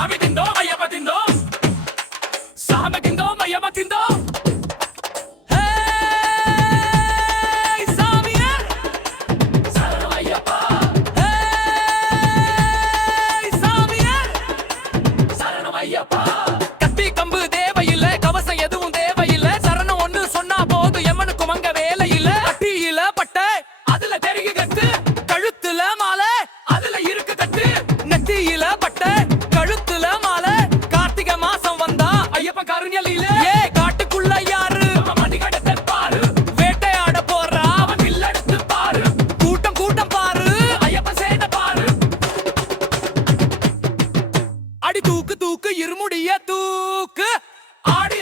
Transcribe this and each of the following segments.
సామె తిందో మయ్యమ తిందో. సామె తిందో మయ్యమ తిందో. கொடிய தூக்கு ஆடி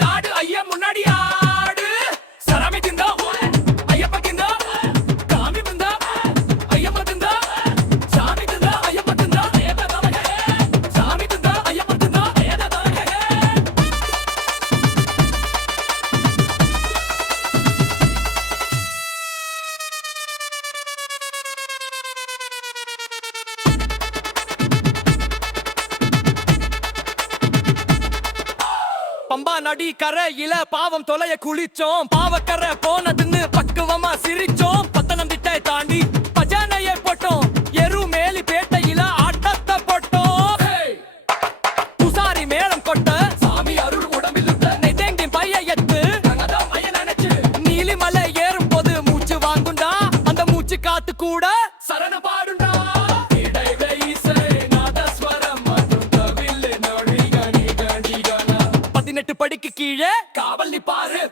நடி கரையில பாவம் தொலைய குளிச்சோம். பாவக்கரை போனதுன்னு பக்குவமா சிரிச்சோம். பத்தனம் திட்டை தாண்டி பஜானையை போட்டோம். எரு மேலி பேட்டையில ஆட்டத்தை போட்டோம். புசாரி மேளம் கொட்ட சாமி அருள் உடம்பில் நெதேங்கி பைய எத்து நீலிமலை ஏறும் போது மூச்சு வாங்குண்டா? அந்த மூச்சு காத்து கூட சரண கீழே காவல் நிப்பாரு.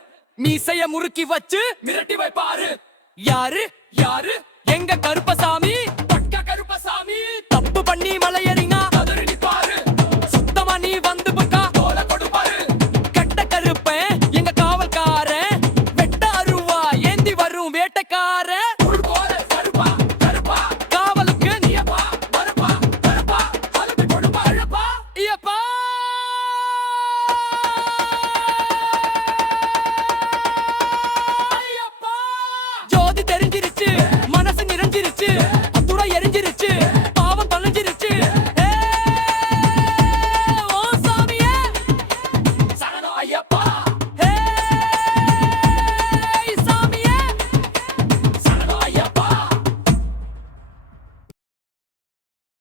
மீசைய முறுக்கி வச்சு மிரட்டி வைப்பாரு. யாரு? யாரு? எங்க கருப்பசாமி? பக்க கருப்பசாமி. தப்பு பண்ணி மலையறினா சுத்தமா நீ வந்து